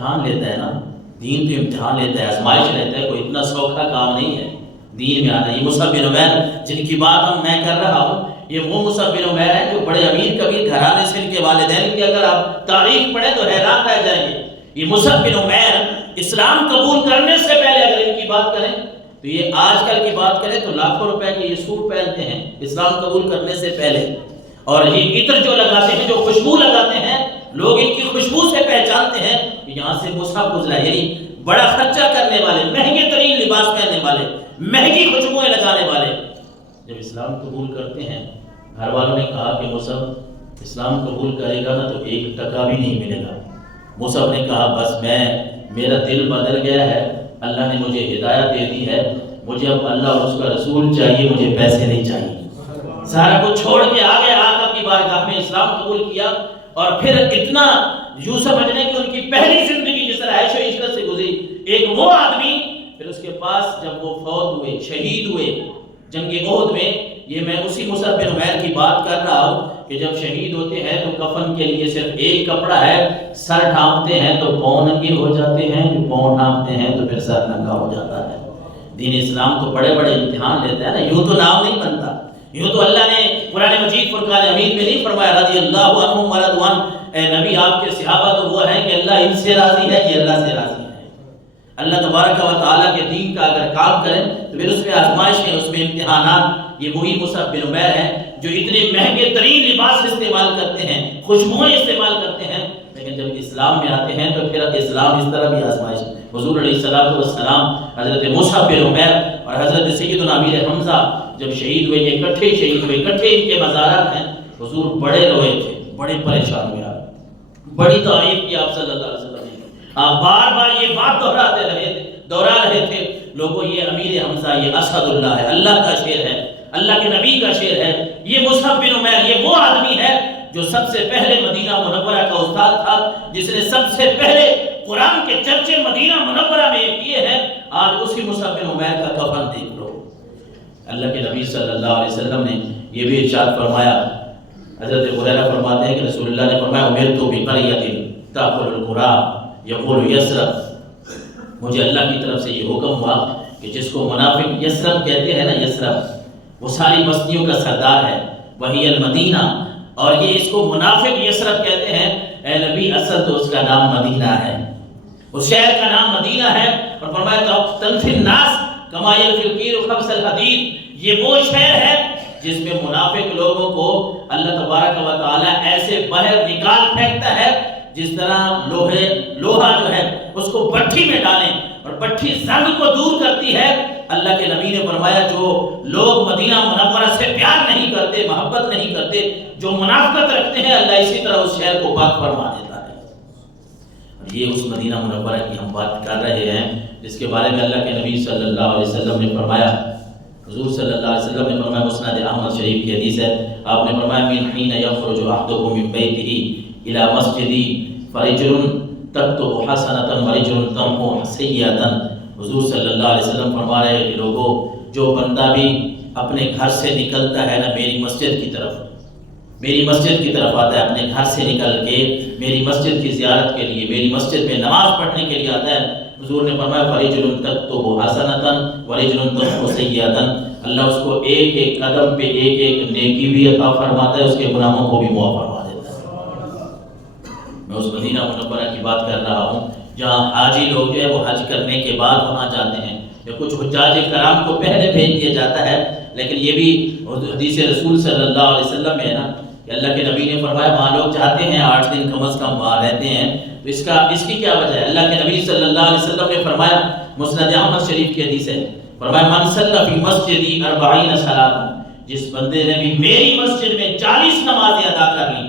امتحان لیتا ہے نا، دین تو امتحان لیتا ہے، آزمائش لیتا ہے، کوئی اتنا سوکھا کام نہیں ہے دین میں آنا۔ یہ مصعب بن عمیر جن کی بات میں کر رہا ہوں، یہ وہ مصعب بن عمیر ہیں جو بڑے امیر کبیر گھرانے سے، ان کے والدین کی اگر آپ تاریخ پڑھیں تو حیران رہ جائیں گے۔ یہ مصعب بن عمیر اسلام قبول کرنے سے پہلے اگر ان کی بات کریں تو یہ آج کل کی بات کریں تو لاکھوں روپے کے یہ سوٹ پہنتے ہیں اسلام قبول کرنے سے پہلے، اور یہ عطر جو لگاتے ہیں، جو خوشبو لگاتے ہیں، لوگ ان کی خوشبو سے پہچانتے ہیں کہ یہاں سے مصعب گزرا، یعنی بڑا خرچہ کرنے والے، مہنگے ترین لباس پہننے والے، مہنگی خوشبوئیں لگانے والے جب اسلام قبول کرتے ہیں، گھر والوں نے کہا کہ مصعب اسلام قبول کرے گا نا تو 1 ٹکا بھی نہیں ملے گا۔ مصعب نے کہا بس میرا دل بدل گیا ہے، اللہ نے مجھے ہدایت دے دی ہے، مجھے اب اللہ اور اس کا رسول چاہیے، مجھے پیسے نہیں چاہیے۔ سارا کچھ چھوڑ کے آگے آقا کی بارگاہ میں اسلام قبول کیا، اور پھر اتنا یوں سمجھنے کہ ان کی پہلی زندگی جس طرح عیش و عشرت سے گزری، ایک وہ آدمی پھر اس کے پاس جب وہ فوت ہوئے، شہید ہوئے جنگ احد میں، یہ میں اسی مصعب بن عمیر کی بات کر رہا ہوں کہ جب شہید ہوتے ہیں تو کفن کے لیے صرف ایک کپڑا ہے، سر ڈھانپتے ہیں تو پاؤں ننگے ہو جاتے ہیں، جو پاؤں ڈھانپتے ہیں تو پھر سر ننگا ہو جاتا ہے۔ دین اسلام تو بڑے بڑے امتحان لیتا ہے نا، یوں تو نام نہیں بنتا، یوں تو اللہ نے قرآن مجید فرقان حمید میں نہیں فرمایا رضی اللہ عنہم ورضوان، اے نبی آپ کے صحابہ تو وہ ہیں کہ اللہ ان سے راضی ہے، یہ اللہ سے راضی ہے۔ اللہ تبارک و تعالیٰ کے دین کا اگر کام کریں تو پھر اس میں آزمائش ہے، اس میں امتحانات۔ یہ وہی مصعب بن عمیر ہیں جو اتنے مہنگے ترین لباس استعمال کرتے ہیں، خوشبوئیں استعمال کرتے ہیں، لیکن جب اسلام میں آتے ہیں تو پھر اسلام اس طرح بھی آزمائش ہے۔ حضور علیہ السلام، حضرت مصعب بن عمیر اور حضرت سیدنا امیر حمزہ جب شہید ہوئے، یہ اکٹھے شہید ہوئے، اکٹھے ان کے مزارات ہیں۔ حضور بڑے روئے تھے، بڑے پریشان ہوئے، بڑی تعریف کی آپ صلی اللہ علیہ وسلم نے۔ آپ بار بار یہ بات دہرا رہے تھے لوگوں، یہ امیر حمزہ یہ اسد اللہ ہے، اللہ کا شعر ہے، اللہ کے نبی کا شعر ہے۔ یہ مصعب بن عمیر یہ وہ آدمی ہے جو سب سے پہلے مدینہ منورہ کا استاد تھا، جس نے سب سے پہلے قرآن کے چرچے مدینہ منورہ میں کیے ہیں۔ آج اسی مصعب بن عمیر کا کفن دیکھ لو۔ اللہ کے نبی صلی اللہ علیہ وسلم نے یہ بھی ارشاد فرمایا، حضرت ہریرہ فرماتے ہیں کہ رسول اللہ نے فرمایا امرت بقریۃ تأکل القرى یقول یثرب، مجھے اللہ کی طرف سے یہ حکم ہوا کہ جس کو منافق یثرب کہتے ہیں نا، یثرب وہ ساری بستیوں کا سردار ہے، وہی المدینہ، اور یہ اس کو منافق یثرب کہتے ہیں۔ اے نبی اصل تو اس کا نام مدینہ ہے، اس شہر کا نام مدینہ ہے۔ اور فرمایا تنفی الناس کما ينفی القیر خبث الحدید، یہ وہ شہر ہے جس میں منافق لوگوں کو اللہ تبارک و تعالی ایسے باہر نکال پھینکتا ہے جس طرح لوہا جو ہے اس کو بھٹی میں ڈالیں اور بھٹی زنگ کو دور کرتی ہے۔ اللہ کے نبی نے فرمایا جو لوگ مدینہ منورہ سے پیار نہیں کرتے، محبت نہیں کرتے، جو منافقت رکھتے ہیں، اللہ اسی طرح اس شہر کو پاک فرما دیتا ہے۔ اور یہ اس مدینہ منورہ کی ہم بات کر رہے ہیں جس کے بارے میں اللہ کے نبی صلی اللہ علیہ وسلم نے فرمایا، حضور صلی اللہ علیہ وسلم نے فرمایا، مسند احمد شریف کی حدیث ہے، آپ نے فرمایا من حین یخرج احدکم من بیتہ الی مسجدی فرجل تکتب حسنۃ ورجل تمحو سیئۃ۔ حضور صلی اللہ علیہ وسلم فرما رہے ہیں کہ لوگوں، جو بندہ بھی اپنے گھر سے نکلتا ہے نا میری مسجد کی طرف، میری مسجد کی طرف آتا ہے، اپنے گھر سے نکل کے میری مسجد کی زیارت کے لیے، میری مسجد میں نماز پڑھنے کے لیے آتا ہے، حضور نے فرمایا فرجل تکتب حسنۃ ورجل تمحو سیئۃ، اللہ اس کو ایک ایک قدم پہ ایک ایک نیکی بھی عطا فرماتا ہے، اس کے گناہوں کو بھی معاف فرما دیتا ہے۔ میں اس مدینہ منورہ کی بات کر رہا ہوں جہاں حاجی لوگ جو ہے وہ حج کرنے کے بعد وہاں جاتے ہیں، یا کچھ حجاج کرام کو پہلے بھیج دیا جاتا ہے، لیکن یہ بھی حدیث رسول صلی اللہ علیہ وسلم میں ہے نا کہ اللہ کے نبی نے فرمایا وہاں لوگ جاتے ہیں 8 دن کم از کم وہاں رہتے ہیں، تو اس کی کیا وجہ ہے؟ اللہ کے نبی صلی اللہ علیہ وسلم نے فرمایا، مسند احمد شریف کی حدیث ہے، فرمایا من صلی فی مسجدی 40 صلاۃ، جس بندے نے بھی میری مسجد میں 40 نمازیں ادا کر لی،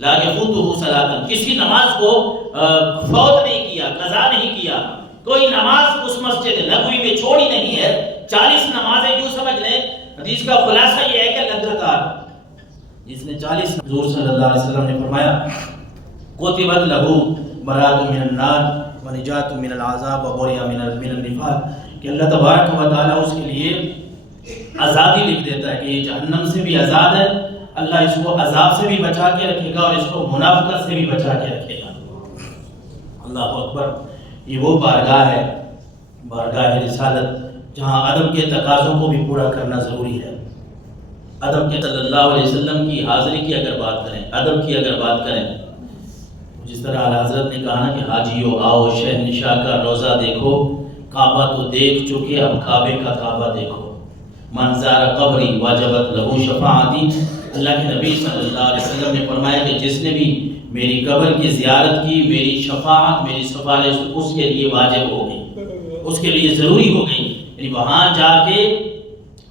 لا یفوتہ صلاۃ، کسی نماز کو فوت نہیں کیا، قضا نہیں کیا، کوئی نماز اس مسجد نبوی میں چھوڑی نہیں ہے، 40 نمازیں یوں سمجھ لیں، حدیث کا خلاصہ یہ ہے کہ لگاتار جس نے 40، حضور صلی اللہ علیہ وسلم نے فرمایا کتبت لہ برات من النار ونجات من العذاب وبری من النفاق، کہ اللہ تبارک و تعالیٰ اس کے لیے آزادی لکھ دیتا ہے کہ یہ جہنم سے بھی آزاد ہے، اللہ اس کو عذاب سے بھی بچا کے رکھے گا اور اس کو منافقت سے بھی بچا کے رکھے گا۔ اللہ اکبر. یہ وہ بارگاہ ہے، بارگاہ رسالت، جہاں ادب کے تقاضوں کو بھی پورا کرنا ضروری ہے. ادب کے صلی اللہ علیہ وسلم کی حاضری کی اگر بات کریں، ادب کی اگر بات کریں، جس طرح اعلیٰ حضرت نے کہا نا کہ حاجیو آؤ شہنشاہ کا روزہ دیکھو، کعبہ تو دیکھ چکے اب کعبے کا کعبہ دیکھو. منظر قبری واجبت لہو شفاعتی. اللہ کے نبی صلی اللہ علیہ وسلم نے فرمایا کہ جس نے بھی میری قبر کی زیارت کی، میری شفاعت، میری سفارش اس کے لیے واجب ہو گئی، اس کے لیے ضروری ہو گئی. یعنی وہاں جا کے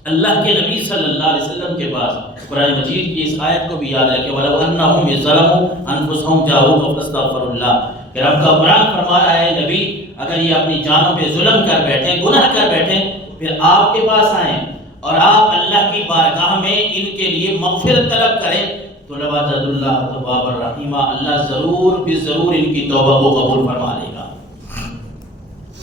اللہ کے نبی صلی اللہ علیہ وسلم کے پاس قرآن مجید کی اس آیت کو بھی یاد رکھیں، وَلَوْ أَنَّهُمْ يَظْلَمُوا أَنفُسَهُمْ جَاءُوكَ فَاسْتَغْفَرُوا اللَّهَ. کہ رب کا قرآن فرما رہا ہے نبی اگر یہ اپنی جانوں پہ ظلم کر بیٹھیں، گناہ کر بیٹھیں، پھر آپ کے پاس آئیں اور آپ اللہ کی بارگاہ میں ان کے لیے مغفرت طلب کریں تو لَوَجَدُوا اللَّهَ تَوَّابًا رَحِيمًا. اللہ ضرور بضرور ان کی توبہ کو قبول فرما لے گا.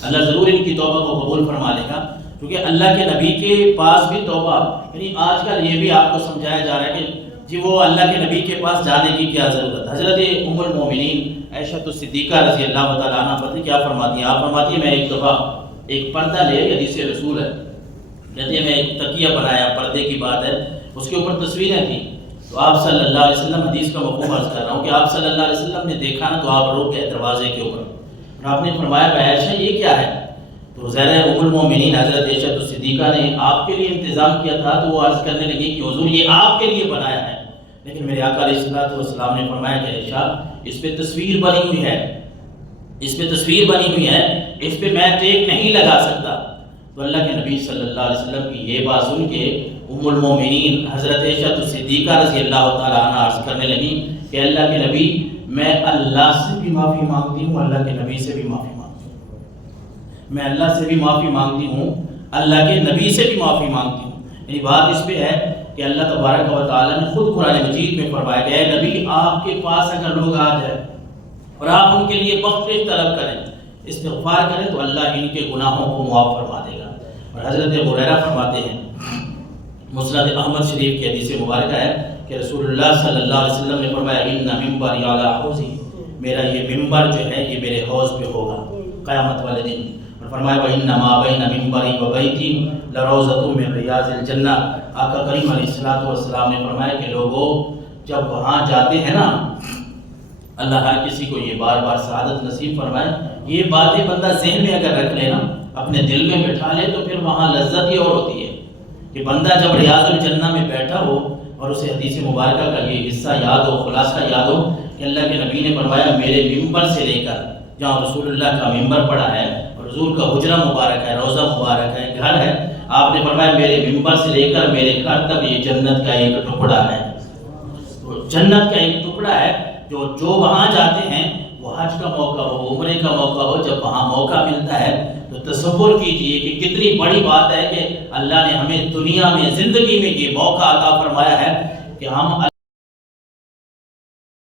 اللہ ضرور ان کی توبہ کو قبول فرما لے گا، کیونکہ اللہ کے نبی کے پاس بھی توبہ، یعنی آج کل یہ بھی آپ کو سمجھایا جا رہا ہے کہ جی وہ اللہ کے نبی کے پاس جانے کی کیا ضرورت. حضرت ام المومنین عائشہ الصدیقہ رضی اللہ تعالیٰ عنہ پتہ کیا فرماتی ہیں؟ آپ فرماتی ہیں میں ایک دفعہ ایک پردہ لے، حدیث رسول ہے، کہتے ہیں میں ایک تکیہ بنایا، پردے کی بات ہے، اس کے اوپر تصویریں تھیں. تو آپ صلی اللہ علیہ وسلم، حدیث کا مفہوم عرض کر رہا ہوں کہ آپ صلی اللہ علیہ وسلم نے دیکھا نا تو آپ رک گئے دروازے کے اوپر اور آپ نے فرمایا کہ عائشہ یہ کیا ہے؟ تو ظاہر ہے ام المومنین حضرت عائشہ الصدیقہ نے آپ کے لیے انتظام کیا تھا تو وہ عرض کرنے لگی کہ حضور یہ آپ کے لیے بنایا ہے، لیکن میرے آقا علیہ الصلوۃ والسلام نے فرمایا کہ عائشہ اس پہ تصویر بنی ہوئی ہے، اس پہ تصویر بنی ہوئی ہے، اس پہ میں ٹیک نہیں لگا سکتا. تو اللہ کے نبی صلی اللہ علیہ وسلم کی یہ بات سن کے ام المومنین حضرت عائشہ الصدیقہ رضی اللہ تعالیٰ عنہ عرض کرنے لگی کہ اللہ کے نبی میں اللہ سے بھی معافی مانگتی ہوں، اللہ کے نبی سے بھی معافی مانگتی ہوں، میں اللہ سے بھی معافی مانگتی ہوں، اللہ کے نبی سے بھی معافی مانگتی ہوں. یعنی بات اس پہ ہے کہ اللہ تبارک و تعالیٰ نے خود قرآن مجید میں فرمایا کہ اے نبی آپ کے پاس اگر لوگ آ جائیں اور آپ ان کے لیے بخشش طلب کریں، استغفار کریں تو اللہ ان کے گناہوں کو معاف فرما دے گا. اور حضرت ابو ہریرہ فرماتے ہیں، مسند احمد شریف کی حدیث مبارکہ ہے کہ رسول اللہ صلی اللہ علیہ وسلم نے فرمایا ان ممبری علی حوضی، میرا یہ ممبر جو ہے یہ میرے حوض پہ ہوگا قیامت والے دن. اور فرمایا وَإِنَّ مَا بَيْنَ مِمْبَرِي وَبَيْتِي لَرَوْضَةٌ مِّن رِّيَاضِ الْجَنَّةِ. آقا کریم علیہ الصلوۃ والسلام نے فرمایا کہ لوگوں جب وہاں جاتے ہیں نا، اللہ ہر کسی کو یہ بار بار سعادت نصیب فرمائے، یہ باتیں بندہ ذہن میں اگر رکھ لے نا، اپنے دل میں بٹھا لے تو پھر وہاں لذت ہی اور ہوتی ہے کہ بندہ جب ریاض الجنہ میں بیٹھا ہو اور اسے حدیث مبارکہ کا یہ حصہ یاد ہو، خلاصہ یاد ہو کہ اللہ کے نبی نے فرمایا میرے ممبر سے لے کر جہاں رسول اللہ کا ممبر پڑا ہے اور حضور کا حجرہ مبارک ہے، روضہ مبارک ہے، گھر ہے، آپ نے فرمایا میرے ممبر سے لے کر میرے گھر تک یہ جنت کا ایک ٹکڑا ہے. تو جنت کا ایک ٹکڑا ہے. جو وہاں جاتے ہیں وہ حج کا موقع ہو، عمرے کا موقع ہو، جب وہاں موقع ملتا ہے تو تصور کیجئے کہ کتنی بڑی بات ہے کہ اللہ نے ہمیں دنیا میں زندگی میں یہ موقع عطا فرمایا ہے کہ ہم